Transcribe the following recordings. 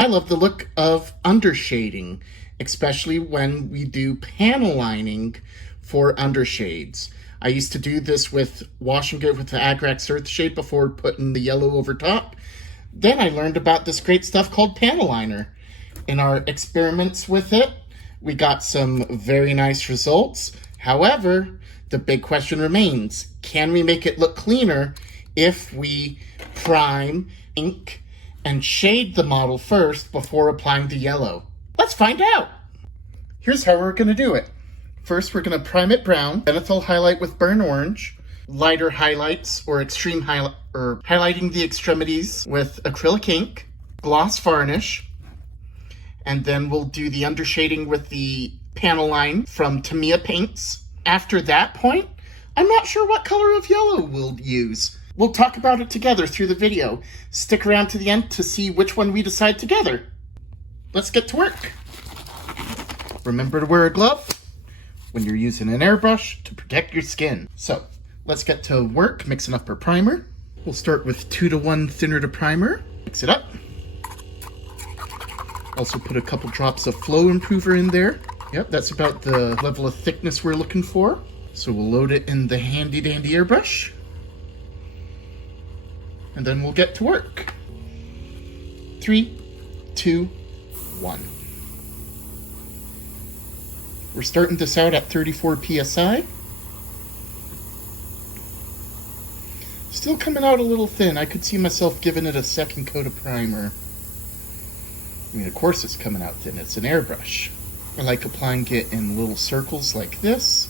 I love the look of undershading, especially when we do panel lining for undershades. I used to do this with washing it with the Agrax Earthshade before putting the yellow over top. Then I learned about this great stuff called panel liner. In our experiments with it, we got some very nice results. However, the big question remains, can we make it look cleaner if we prime, ink, and shade the model first before applying the yellow? Let's find out. Here's how we're going to do it. First, we're going to prime it brown, zenithal highlight with burnt orange, lighter highlights or extreme highlight, or highlighting the extremities with acrylic ink, gloss varnish, and then we'll do the undershading with the panel line from Tamiya paints. After that point, I'm not sure what color of yellow we'll use. We'll talk about it together through the video. Stick around to the end to see which one we decide together. Let's get to work. Remember to wear a glove when you're using an airbrush to protect your skin. So, let's get to work mixing up our primer. We'll start with 2:1 thinner to primer. Mix it up. Also put a couple drops of flow improver in there. Yep, that's about the level of thickness we're looking for. So we'll load it in the handy dandy airbrush. And then we'll get to work. 3, 2, 1. We're starting this out at 34 psi. Still coming out a little thin. I could see myself giving it a second coat of primer. I mean, of course it's coming out thin. It's an airbrush. I like applying it in little circles like this.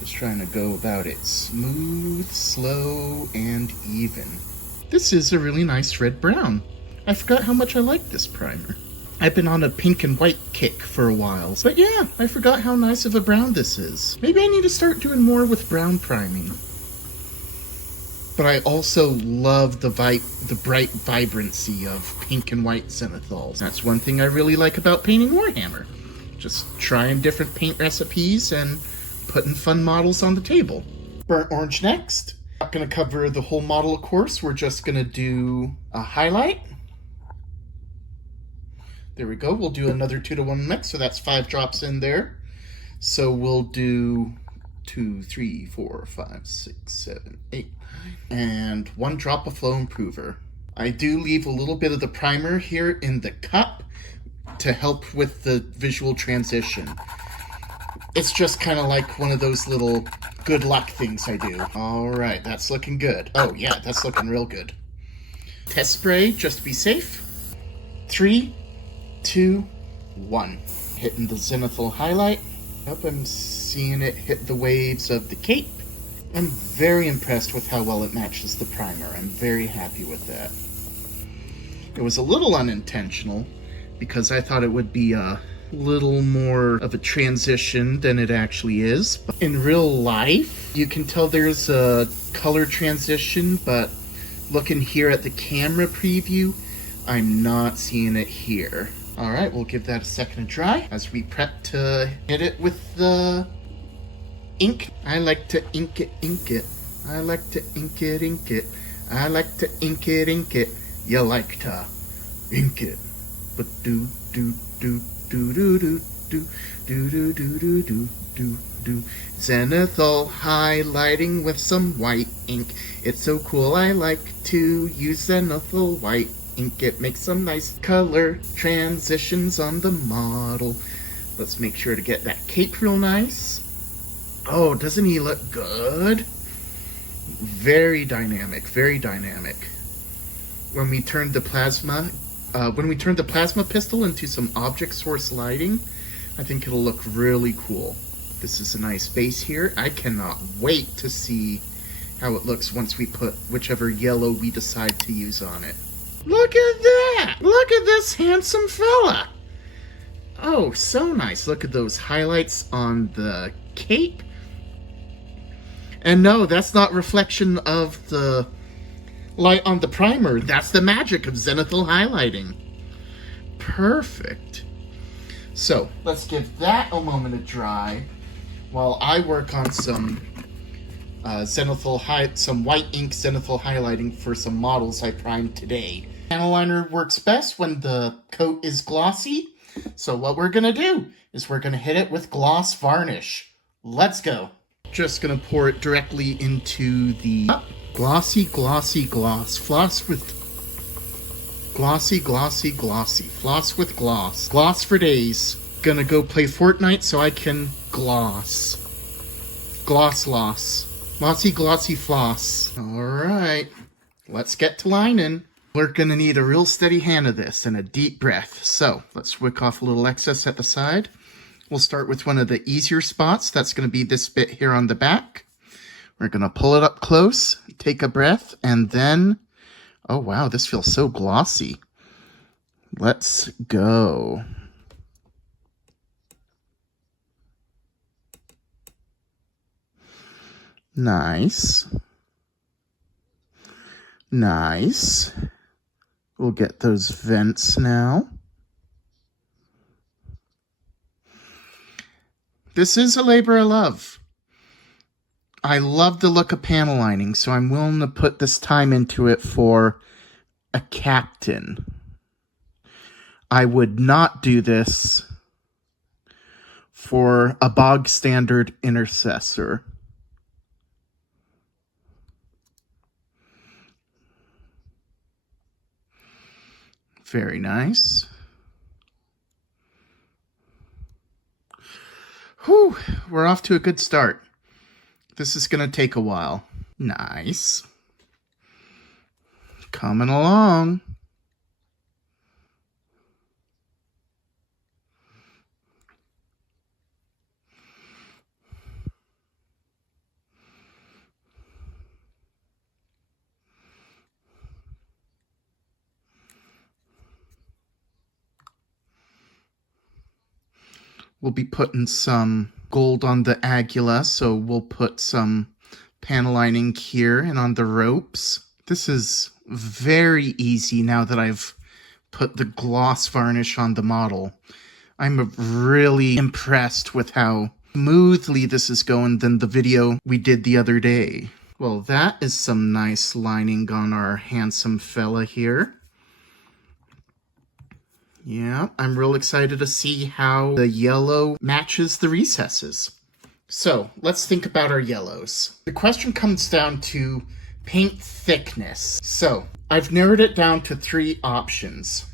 Just trying to go about it smooth, slow, and even. This is a really nice red-brown. I forgot how much I like this primer. I've been on a pink and white kick for a while. But yeah, I forgot how nice of a brown this is. Maybe I need to start doing more with brown priming. But I also love the bright vibrancy of pink and white zenithals. That's one thing I really like about painting Warhammer. Just trying different paint recipes and putting fun models on the table. Burnt orange next. Not going to cover the whole model, of course. We're just going to do a highlight. There we go. We'll do another 2:1 mix, so that's 5 drops in there. So we'll do 2, 3, 4, 5, 6, 7, 8, and 1 drop of flow improver. I do leave a little bit of the primer here in the cup to help with the visual transition. It's just kind of like one of those little good luck things I do. All right, that's looking good. Oh yeah, that's looking real good. Test spray, just to be safe. 3, 2, 1. Hitting the zenithal highlight. Yep, I'm seeing it hit the waves of the cape. I'm very impressed with how well it matches the primer. I'm very happy with that. It was a little unintentional because I thought it would be a little more of a transition than it actually is. But in real life, you can tell there's a color transition, but looking here at the camera preview, I'm not seeing it here. All right, we'll give that a second to dry as we prep to hit it with the ink. I like to ink it, ink it. I like to ink it, ink it. I like to ink it, ink it. You like to ink it. But do do do do do do do do do do do do do do. Zenithal highlighting with some white ink. It's so cool. I like to use zenithal white ink. It makes some nice color transitions on the model. Let's make sure to get that cape real nice. Oh, doesn't he look good? Very dynamic, very dynamic. When we turned the plasma pistol into some object source lighting, I think it'll look really cool. This is a nice base here. I cannot wait to see how it looks once we put whichever yellow we decide to use on it. Look at that! Look at this handsome fella! Oh, so nice. Look at those highlights on the cape. And no, that's not reflection of the light on the primer. That's the magic of zenithal highlighting. Perfect. So, let's give that a moment to dry while I work on some some white ink zenithal highlighting for some models I primed today. Panel liner works best when the coat is glossy. So what we're going to do is we're going to hit it with gloss varnish. Let's go. Just going to pour it directly into the glossy, glossy gloss. Floss with glossy, glossy, glossy. Floss with gloss. Gloss for days. Gonna go play Fortnite so I can gloss. Gloss loss. Glossy, glossy floss. Alright. Let's get to lining. We're gonna need a real steady hand of this and a deep breath. So, let's wick off a little excess at the side. We'll start with one of the easier spots. That's gonna be this bit here on the back. We're gonna pull it up close, take a breath, and then... Oh wow, this feels so glossy. Let's go. Nice. Nice. We'll get those vents now. This is a labor of love. I love the look of panel lining, so I'm willing to put this time into it for a captain. I would not do this for a bog standard intercessor. Very nice. Whew, we're off to a good start. This is going to take a while. Nice. Coming along. We'll be putting some gold on the agula, so we'll put some panel lining here and on the ropes. This is very easy now that I've put the gloss varnish on the model. I'm really impressed with how smoothly this is going than the video we did the other day. Well, that is some nice lining on our handsome fella here. Yeah, I'm real excited to see how the yellow matches the recesses. So, let's think about our yellows. The question comes down to paint thickness. So, I've narrowed it down to 3 options.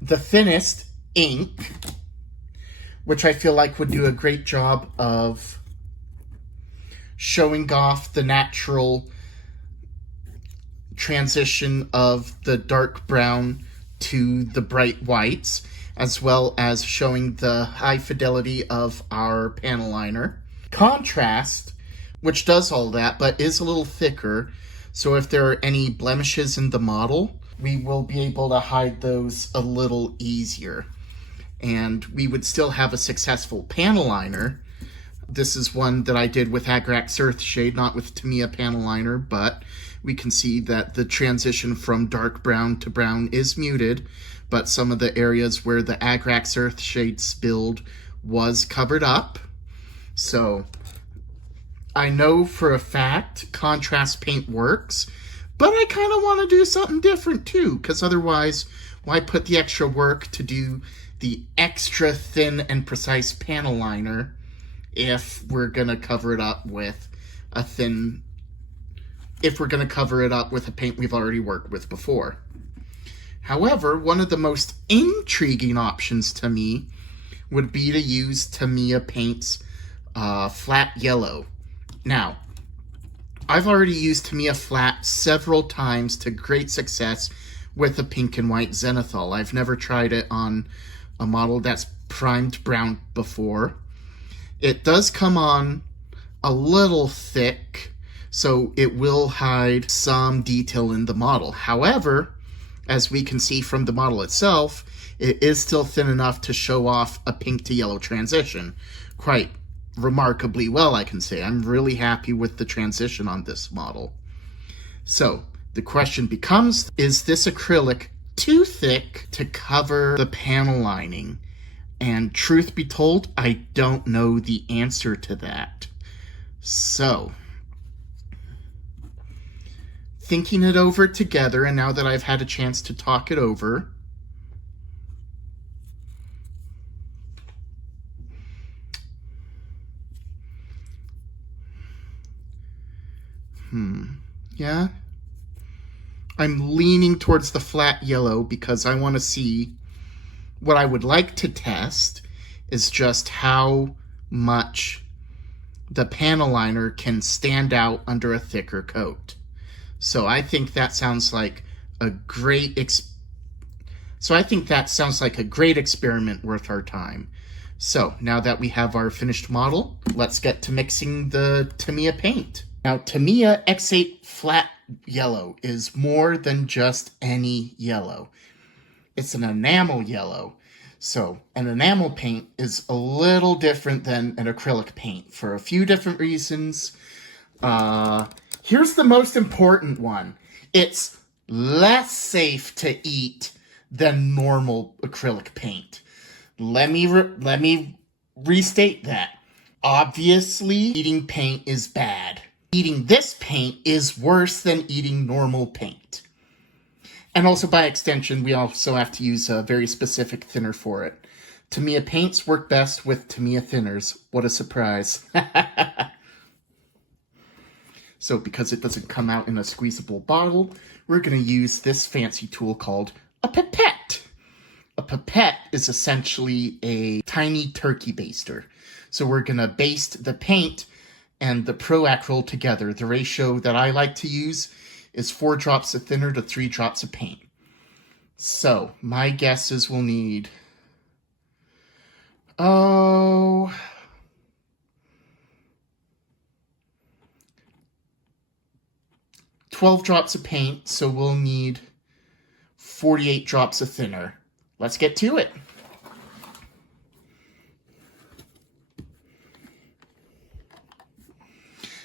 The thinnest, ink, which I feel like would do a great job of showing off the natural transition of the dark brown to the bright whites, as well as showing the high fidelity of our panel liner. Contrast, which does all that, but is a little thicker, so if there are any blemishes in the model, we will be able to hide those a little easier. And we would still have a successful panel liner. This is one that I did with Agrax Earthshade, not with Tamiya panel liner, but we can see that the transition from dark brown to brown is muted, but some of the areas where the Agrax Earthshade spilled was covered up. So I know for a fact contrast paint works, but I kind of want to do something different too, because otherwise, why put the extra work to do the extra thin and precise panel liner if we're going to cover it up with a thin... if we're going to cover it up with a paint we've already worked with before. However, one of the most intriguing options to me would be to use Tamiya Paint's flat yellow. Now, I've already used Tamiya flat several times to great success with a pink and white zenithal. I've never tried it on a model that's primed brown before. It does come on a little thick, so it will hide some detail in the model. However, as we can see from the model itself, it is still thin enough to show off a pink to yellow transition quite remarkably well, I can say. I'm really happy with the transition on this model. So the question becomes, is this acrylic too thick to cover the panel lining? And truth be told, I don't know the answer to that. So thinking it over together, and now that I've had a chance to talk it over, yeah, I'm leaning towards the flat yellow because I want to see, what I would like to test is just how much the panel liner can stand out under a thicker coat. So I think that sounds like a great experiment worth our time. So now that we have our finished model, let's get to mixing the Tamiya paint. Now, Tamiya X8 flat yellow is more than just any yellow. It's an enamel yellow. So an enamel paint is a little different than an acrylic paint for a few different reasons. Here's the most important one. It's less safe to eat than normal acrylic paint. Let me restate that. Obviously, eating paint is bad. Eating this paint is worse than eating normal paint. And also, by extension, we also have to use a very specific thinner for it. Tamiya paints work best with Tamiya thinners. What a surprise. So because it doesn't come out in a squeezable bottle, we're going to use this fancy tool called a pipette. A pipette is essentially a tiny turkey baster. So we're going to baste the paint and the pro-acryl together. The ratio that I like to use is 4 drops of thinner to 3 drops of paint. So my guess is we'll need 12 drops of paint, so we'll need 48 drops of thinner. Let's get to it.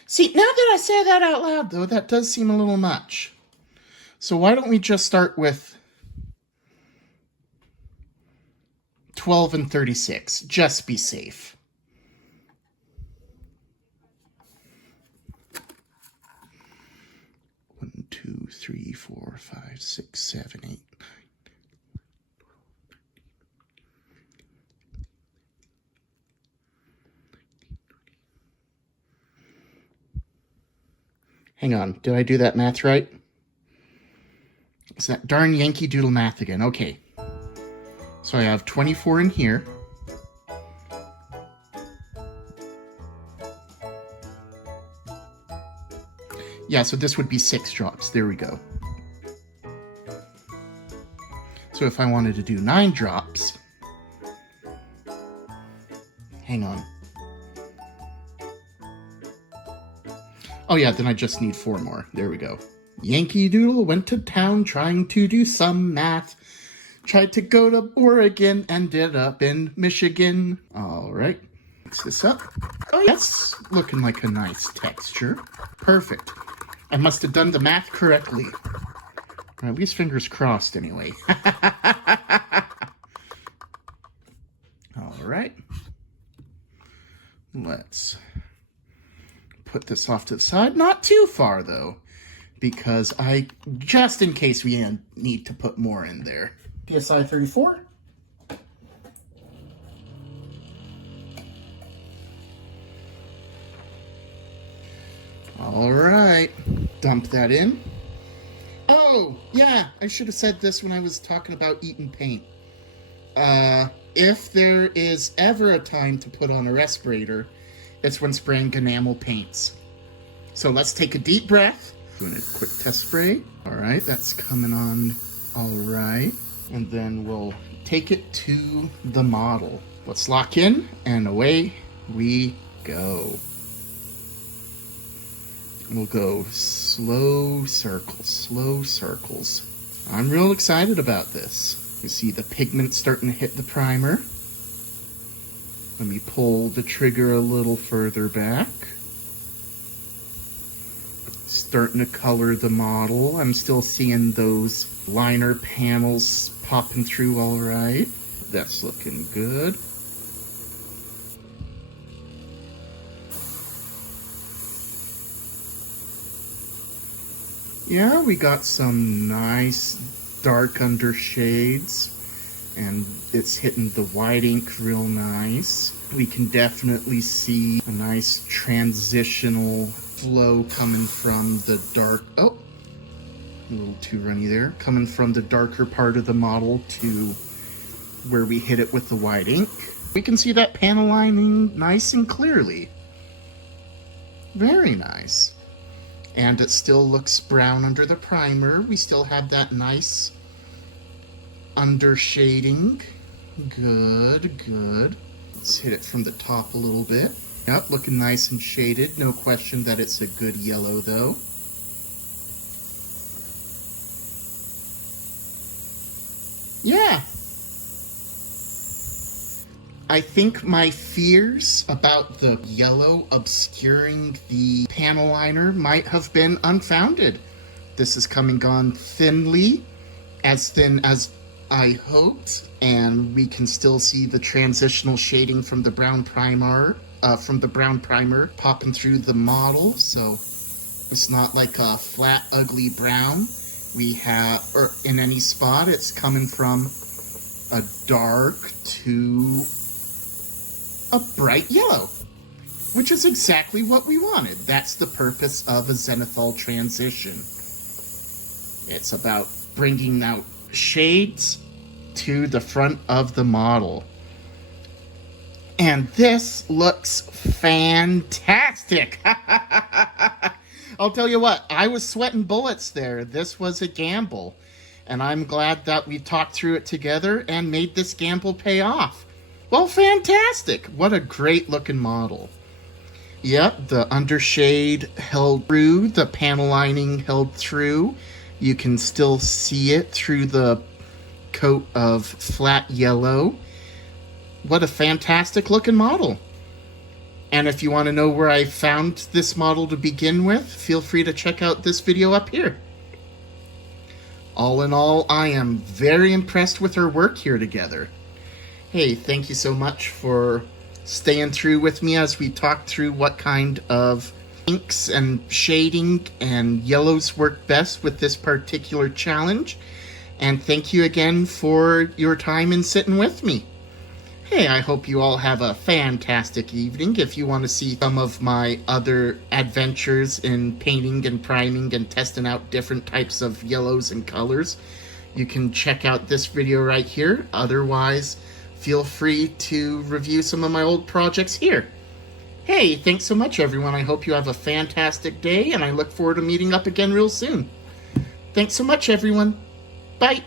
See, now that I say that out loud, though, that does seem a little much. So why don't we just start with 12 and 36, just be safe. 1, 2, 3, 4, 5, 6, 7, 8, 9. Hang on, did I do that math right? It's that darn Yankee Doodle math again. Okay. So I have 24 in here. Yeah, so this would be 6 drops. There we go. So if I wanted to do 9 drops... Hang on. Oh yeah, then I just need 4 more. There we go. Yankee Doodle went to town trying to do some math. Tried to go to Oregon, ended up in Michigan. Alright, mix this up. Oh, that's looking like a nice texture. Perfect. I must have done the math correctly. Or at least fingers crossed, anyway. Alright. Let's put this off to the side. Not too far, though, because just in case we need to put more in there. PSI 34. All right, dump that in. Oh, yeah, I should have said this when I was talking about eating paint. If there is ever a time to put on a respirator, it's when spraying enamel paints. So let's take a deep breath. Doing a quick test spray. All right, that's coming on all right. And then we'll take it to the model. Let's lock in, and away we go. We'll go slow circles, slow circles. I'm real excited about this. You see the pigment starting to hit the primer. Let me pull the trigger a little further back. Starting to color the model. I'm still seeing those liner panels popping through all right. That's looking good. Yeah, we got some nice dark undershades, and it's hitting the white ink real nice. We can definitely see a nice transitional flow coming from the dark, oh, a little too runny there, coming from the darker part of the model to where we hit it with the white ink. We can see that panel lining nice and clearly. Very nice. And it still looks brown under the primer. We still have that nice under shading. Good, good. Let's hit it from the top a little bit. Yep, looking nice and shaded. No question that it's a good yellow though. Yeah. I think my fears about the yellow obscuring the panel liner might have been unfounded. This is coming on thinly, as thin as I hoped, and we can still see the transitional shading from the brown primer, popping through the model. So it's not like a flat, ugly brown. We have, or in any spot, it's coming from a dark to a bright yellow, which is exactly what we wanted. That's the purpose of a zenithal transition. It's about bringing out shades to the front of the model. And this looks fantastic. I'll tell you what, I was sweating bullets there. This was a gamble. And I'm glad that we talked through it together and made this gamble pay off. Well, fantastic. What a great looking model. Yep, the undershade held through, the panel lining held through. You can still see it through the coat of flat yellow. What a fantastic looking model. And if you want to know where I found this model to begin with, feel free to check out this video up here. All in all, I am very impressed with our work here together. Hey, thank you so much for staying through with me as we talked through what kind of inks and shading and yellows work best with this particular challenge. And thank you again for your time in sitting with me. Hey, I hope you all have a fantastic evening. If you want to see some of my other adventures in painting and priming and testing out different types of yellows and colors, you can check out this video right here. Otherwise, feel free to review some of my old projects here. Hey, thanks so much, everyone. I hope you have a fantastic day, and I look forward to meeting up again real soon. Thanks so much, everyone. Bye.